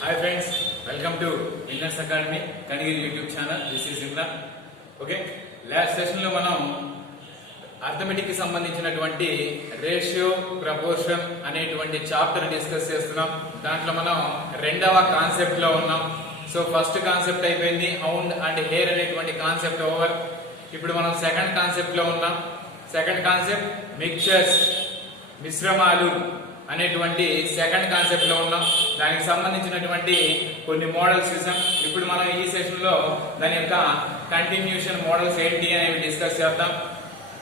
Hi friends, welcome to Illness Academy Kanigiri YouTube channel. This is Imran. Okay, last session లో మనం arithmetic కి సంబంధించినటువంటి ratio proportion అనేటువంటి chapter discuss చేస్తున్నాం. దాంట్లో మనం రెండవ కాన్సెప్ట్ లో ఉన్నాం. సో ఫస్ట్ కాన్సెప్ట్ అయిపోయింది, హౌండ్ అండ్ హెయిర్ అనేటువంటి కాన్సెప్ట్ ఓవర్. ఇప్పుడు మనం సెకండ్ కాన్సెప్ట్ లో ఉన్నాం. సెకండ్ కాన్సెప్ట్ మిక్చర్స్, మిశ్రమాలు అనేటువంటి సెకండ్ కాన్సెప్ట్ లో ఉన్నాం. దానికి సంబంధించినటువంటి కొన్ని మోడల్స్ చూసాం. ఇప్పుడు మనం ఈ సెషన్ లో దాని యొక్క కంటిన్యూషన్ మోడల్స్ ఏంటి అనేవి డిస్కస్ చేద్దాం.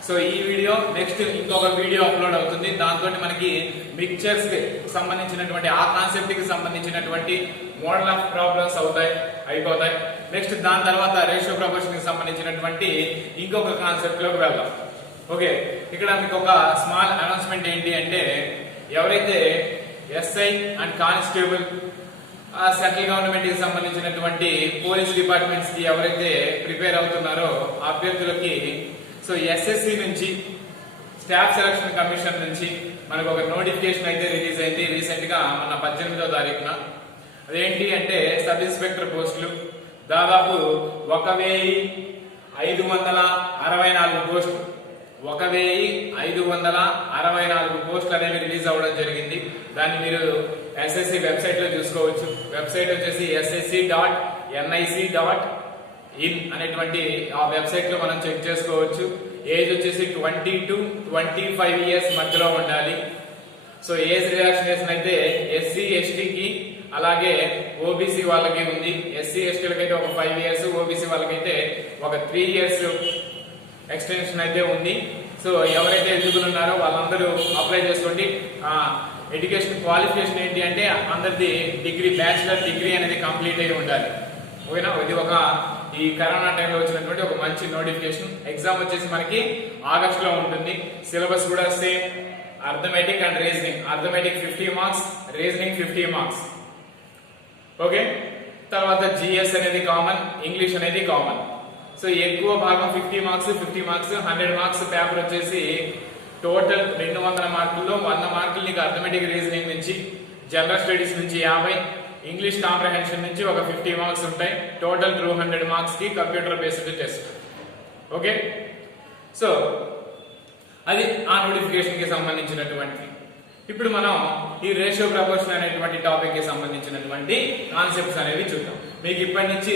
సో ఈ వీడియో నెక్స్ట్ ఇంకొక వీడియో అప్లోడ్ అవుతుంది. దాంతో మనకి మిక్చర్స్ కి సంబంధించినటువంటి ఆ కాన్సెప్ట్ కి సంబంధించినటువంటి మోడల్ ఆఫ్ ప్రాబ్లమ్స్ అయిపోతాయి. నెక్స్ట్ దాని తర్వాత రేషియో ప్రపోర్షన్ కి సంబంధించినటువంటి ఇంకొక కాన్సెప్ట్ లోకి వెళ్దాం. ఓకే, ఇక్కడ మీకు ఒక స్మాల్ అనౌన్స్మెంట్ ఏంటి అంటే, ఎవరైతే SI and constable central government కి సంబంధించినటువంటి పోలీస్ డిపార్ట్మెంట్స్ కి ఎవరైతే ప్రిపేర్ అవుతున్నారో అభ్యర్థులకి సో ఎస్ఎస్సి నుంచి స్టాఫ్ సెలక్షన్ కమిషన్ నుంచి మనకు ఒక నోటిఫికేషన్ అయితే రిలీజ్ అయింది రీసెంట్ గా మన 18వ తారీఖున. అదేంటి అంటే సబ్ ఇన్స్పెక్టర్ పోస్టులు దాదాపు 1564 పోస్టులు, 1564 పోస్టులు అనేవి రిలీజ్ అవ్వడం జరిగింది. దాన్ని మీరు ఎస్ఎస్సి వెబ్సైట్ లో చూసుకోవచ్చు. వెబ్సైట్ వచ్చేసి ssc.nic.in అనేటువంటి ఆ వెబ్సైట్ లో మనం చెక్ చేసుకోవచ్చు. ఏజ్ వచ్చేసి 20 to 25 ఇయర్స్ మధ్యలో ఉండాలి. సో ఏజ్ రిలాక్సేషన్ అయితే ఎస్సీ ఎస్టీకి అలాగే ఓబీసీ వాళ్ళకి ఉంది. ఎస్సీ ఎస్టీలకైతే ఒక 5 ఇయర్స్, ఓబీసీ వాళ్ళకైతే ఒక 3 ఇయర్స్ ఎక్స్టెన్షన్ అయితే ఉంది. సో ఎవరైతే ఎలిజిబుల్ ఉన్నారో వాళ్ళందరూ అప్లై చేసుకోండి. ఎడ్యుకేషన్ క్వాలిఫికేషన్ ఏంటి అంటే అందరిది డిగ్రీ, బ్యాచిలర్ డిగ్రీ అనేది కంప్లీట్ అయి ఉండాలి. ఓకేనా, ఇది ఒక ఈ కరోనా టైంలో వచ్చినటువంటి ఒక మంచి నోటిఫికేషన్. ఎగ్జామ్ వచ్చేసి మనకి ఆగస్ట్ లో ఉంటుంది. సిలబస్ కూడా same, arithmetic and reasoning. Arithmetic 50 marks, reasoning 50 marks. Okay, తర్వాత జిఎస్ అనేది కామన్, ఇంగ్లీష్ అనేది కామన్. సో ఎక్కువ భాగం 50 మార్క్స్, 100 మార్క్స్ పేపర్ వచ్చేసి టోటల్ 200 మార్కుల్లో 100 మార్కులు నీకు అర్థమెటిక్ రీజనింగ్ నుంచి, జనరల్ స్టడీస్ నుంచి 50, ఇంగ్లీష్ కాంప్రహెన్షన్ నుంచి ఒక 50 మార్క్స్ ఉంటాయి. టోటల్ 200 మార్క్స్ కి computer based test. Okay, so అది ఆ నోటిఫికేషన్ కి సంబంధించినటువంటి. ఇప్పుడు మనం ఈ రేషియో ప్రపోర్షన్ అనేటువంటి టాపిక్ కి సంబంధించినటువంటి కాన్సెప్ట్స్ అనేవి చూద్దాం. మీకు ఇప్పటి నుంచి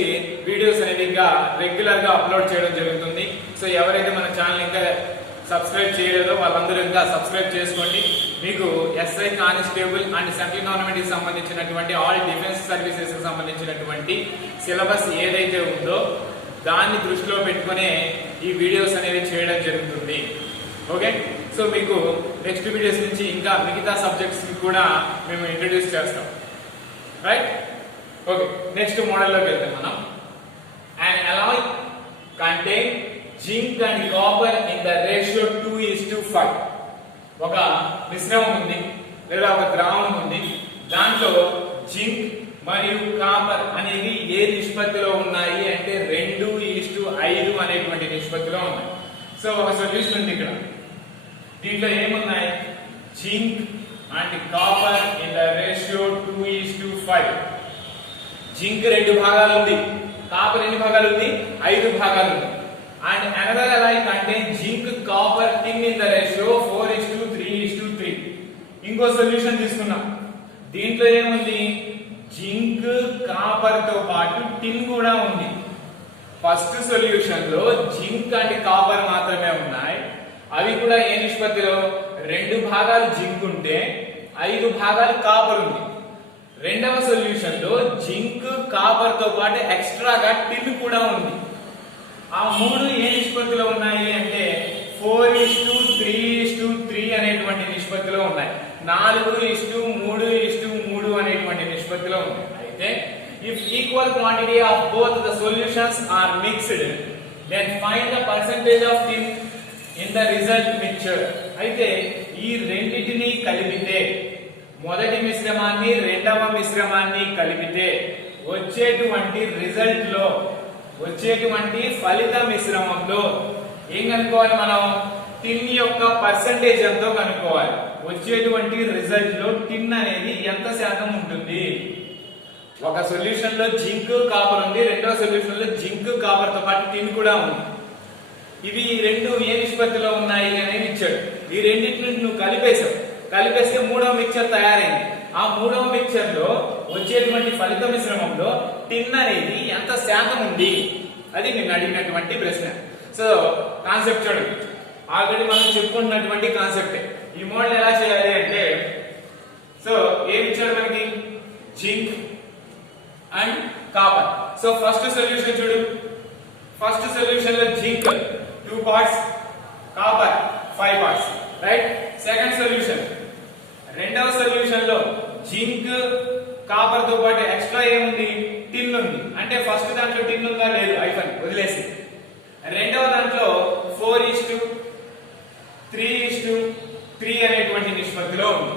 వీడియోస్ అనేవి ఇంకా రెగ్యులర్ గా అప్లోడ్ చేయడం జరుగుతుంది. సో ఎవరైతే మన ఛానల్ ఇంకా సబ్స్క్రైబ్ చేయలేదో వాళ్ళందరూ ఇంకా సబ్స్క్రైబ్ చేసుకోండి. మీకు SI, constable and central government కి సంబంధించినటువంటి ఆల్ డిఫెన్స్ సర్వీసెస్ కి సంబంధించినటువంటి సిలబస్ ఏదైతే ఉందో దాన్ని దృష్టిలో పెట్టుకునే ఈ వీడియోస్ అనేవి చేయడం జరుగుతుంది. ఓకే, సో మీకు నెక్స్ట్ వీడియోస్ నుంచి ఇంకా మిగతా సబ్జెక్ట్స్ కి కూడా మేము ఇంట్రడ్యూస్ చేస్తాం. Right, okay. నెక్స్ట్ మోడల్ లోకి వెళ్తాం మనం. And Alai contain zinc and copper in the ratio 2:5. ఒక మిశ్రమం ఉంది లేదా ఒక ద్రావణం ఉంది, దాంట్లో జింక్ మరియు కాపర్ అనేవి ఏ నిష్పత్తిలో ఉన్నాయి అంటే 2:5 అనేటువంటి నిష్పత్తిలో ఉన్నాయి. సో ఒక సొల్యూషన్ ఉంది ఇక్కడ. దీంట్లో ఏమున్నాయి? Zinc and copper in the ratio 2:5. Zinc 2 భాగాలు ఉంది, కాపర్ ఎన్ని భాగాలు ఉంది? 5 భాగాలు ఉంది. And another alloy contain zinc copper tin in the ratio 4:3:3. ఇంకో సొల్యూషన్ తీసుకున్నాం. దీంట్లో ఏముంది? జింక్ కాపర్ తో పాటు టిన్ కూడా ఉంది. ఫస్ట్ సొల్యూషన్ లో జింక్ అండ్ కాపర్ మాత్రమే ఉన్నాయి. అవి కూడా ఏ నిష్పత్తిలో? 2 భాగాలు జింక్ ఉంటే 5 భాగాలు కాపర్ ఉంది. రెండవ సొల్యూషన్ లో జింక్ కాపర్ తో పాటు ఎక్స్ట్రాగా టిన్ కూడా ఉంది. ఆ 3 ఏ నిష్పత్తిలో ఉన్నాయి అంటే 4:3:3 అనేటువంటి నిష్పత్తిలో ఉన్నాయి. 4:3:3 అనేటువంటి నిష్పత్తిలో ఉంది. అయితే if equal quantity of both the solutions are mixed, then find the percentage of tin in the result mixture. అయితే ఈ రెండిటిని కలిపితే, మొదటి మిశ్రమాన్ని రెండవ మిశ్రమాన్ని కలిపితే వచ్చేటువంటి రిజల్ట్ లో, వచ్చేటువంటి ఫలిత మిశ్రమంలో ఏం కనుక్కోవాలి మనం? టిన్ యొక్క పర్సెంటేజ్ ఎంతో కనుక్కోవాలి. వచ్చేటువంటి రిజల్ట్ లో టిన్ అనేది ఎంత శాతం ఉంటుంది? ఒక సొల్యూషన్ లో జింక్ కాపర్ ఉంది, రెండో సొల్యూషన్ లో జింక్ కాపర్ తో పాటు టిన్ కూడా ఉంది. ఇవి రెండు ఏ నిష్పత్తిలో ఉన్నాయి అనేది ఇచ్చాడు. ఈ రెండింటిని నువ్వు కలిపేస్తే మూడవ మిక్చర్ తయారైంది. ఆ మూడవ మిక్చర్ లో వచ్చేటువంటి ఫలిత మిశ్రమంలో టిన్ అనేది ఎంత శాతం ఉంది, అది నేను అడిగినటువంటి ప్రశ్న. సో కాన్సెప్ట్ చూడండి, ఆల్రెడీ మనం చెప్పుకుంటున్నటువంటి కాన్సెప్టే. ఈ మోడల్ ఎలా చేయాలి అంటే, సో ఏమి ఇచ్చాడు మనకి, zinc and copper. So first solution చూడు, ఫస్ట్ సొల్యూషన్ లో zinc 2 parts, copper 5 parts, right. Second solution, రెండవ సొల్యూషన్ లో జింక్ కాపర్ తో పాటు ఎక్స్ట్రా ఏముంది, టిన్ ఉంది. అంటే ఫస్ట్ దాంట్లో టిన్ ఉందా లేదు, ఐఫన్ వదిలేసి. రెండవ దాంట్లో 4:3:3 అనేటువంటి నిష్పత్తిలో ఉంది.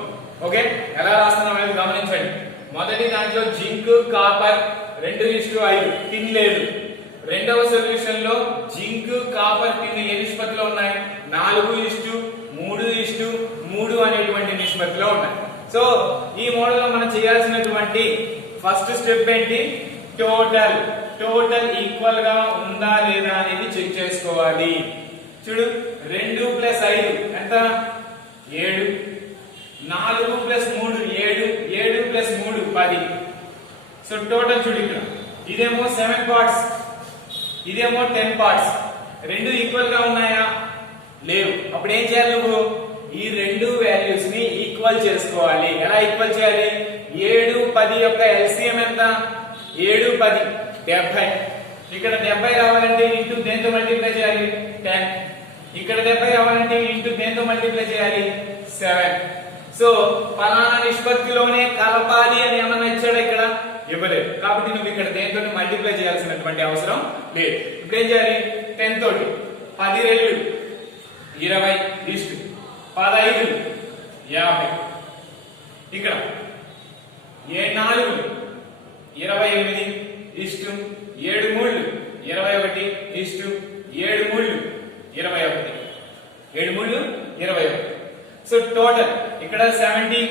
ఓకే, ఎలా రాస్తున్నాం అనేది గమనించండి. మొదటి దాంట్లో జింక్ కాపర్ 2:5, టిన్ లేదు. రెండవ సొల్యూషన్ లో జింక్ కాపర్ టిన్ ఏ నిష్పత్తిలో ఉన్నాయి, 4:3:3 అనేటువంటి నిష్పత్తిలో ఉన్నాయి. సో ఈ మోడల్ లో మనం చేయాల్సినటువంటి ఫస్ట్ స్టెప్ ఏంటి, టోటల్ ఈక్వల్ గా ఉందా లేదా అనేది చెక్ చేసుకోవాలి. చూడు, 2 + 5 ఎంత, 7, 4 + 3 7, 7 + 3 10. సో టోటల్ చూడు, ఇక్కడ ఇదేమో 7 పార్ట్స్, ఇదేమో 10 పార్ట్స్. రెండు ఈక్వల్ గా ఉన్నాయా, లేవు. అప్పుడు ఏం చేయాలి, నువ్వు ఈ రెండు వాల్యూస్ ని ఈక్వల్ చేసుకోవాలి. ఎలా ఈక్వల్ చేయాలి, 7, 10 యొక్క ఎల్సిఎం ఎంత, 7, 10 70. ఇక్కడ 70 రావాలంటే ఇంటూ దేంతో మల్టిప్లై చేయాలి, 10. ఇక్కడ 70 రావాలంటే ఇంటూ దేంతో మల్టిప్లై చేయాలి, 7. సో ఫలానా నిష్పత్తిలోనే కలపాలి అని ఏమన్నా ఇచ్చాడా, ఇక్కడ ఇవ్వలేదు. కాబట్టి నువ్వు ఇక్కడ దేంతో మల్టిప్లై చేయాల్సినటువంటి అవసరం లేదు. ఇప్పుడు ఏం చేయాలి, 10 తోటి 10 రెళ్ళు 20 ఇష్టు 15 50. ఇక్కడ 7 4 28 ఇష్టు 7 3 21 ఇష్టు 7 3 21, 7 3 21. సో టోటల్ ఇక్కడ 70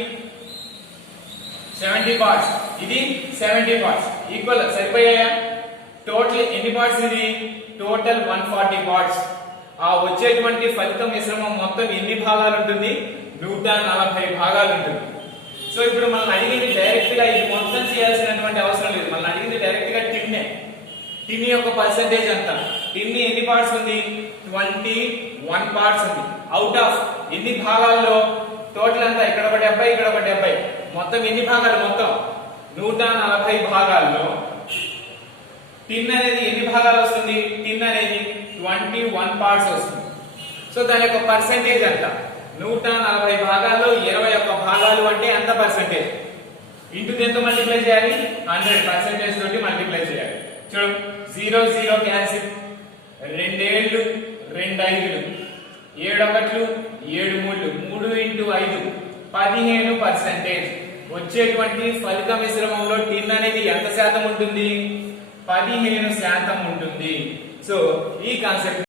పార్ట్స్, ఇది 70 పార్ట్స్ ఈక్వల్ సరిపోయాయా. టోటల్ ఎన్ని పార్ట్స్, ఇది టోటల్ 140 పార్ట్స్. ఆ వచ్చేటువంటి ఫలిత మిశ్రమం మొత్తం ఎన్ని భాగాలు ఉంటుంది, 140 భాగాలు ఉంటుంది. సో ఇప్పుడు మనం అడిగింది డైరెక్ట్ గా ఇది మొత్తం చేయాల్సినటువంటి అవసరం లేదు. మనం అడిగింది డైరెక్ట్ గా టిన్నే. టిన్ యొక్క పర్సెంటేజ్ ఎంత, టిన్ ఎన్ని పార్ట్స్ ఉంది, 21 పార్ట్స్ ఉంది. అవుట్ ఆఫ్ ఎన్ని భాగాల్లో, టోటల్ అంతా ఇక్కడ ఒక 70, ఇక్కడ ఒక 70, మొత్తం ఎన్ని భాగాలు, మొత్తం 140 భాగాల్లో టిన్ అనేది ఎన్ని భాగాలు వస్తుంది, టిన్ అనేది 21 పార్ట్స్ వస్తుంది. సో దాని యొక్క పర్సెంటేజ్ ఎంత, 140 భాగాల్లో 21 భాగాలు అంటే ఎంత పర్సెంటేజ్, ఇంటూ దేంతో మల్టిప్లై చేయాలి, 100% తోటి మల్టిప్లై చేయాలి. చూడు, 0 0 క్యాన్సిల్, 2 ఏళ్ళు 2 ఐదులు, 7 ఒకట్లు 7 మూడు, 3 × 5 15%. వచ్చేటువంటి ఫలిత మిశ్రమంలో టిన్ అనేది ఎంత శాతం ఉంటుంది, 15% ఉంటుంది. సో ఈ కాన్సెప్ట్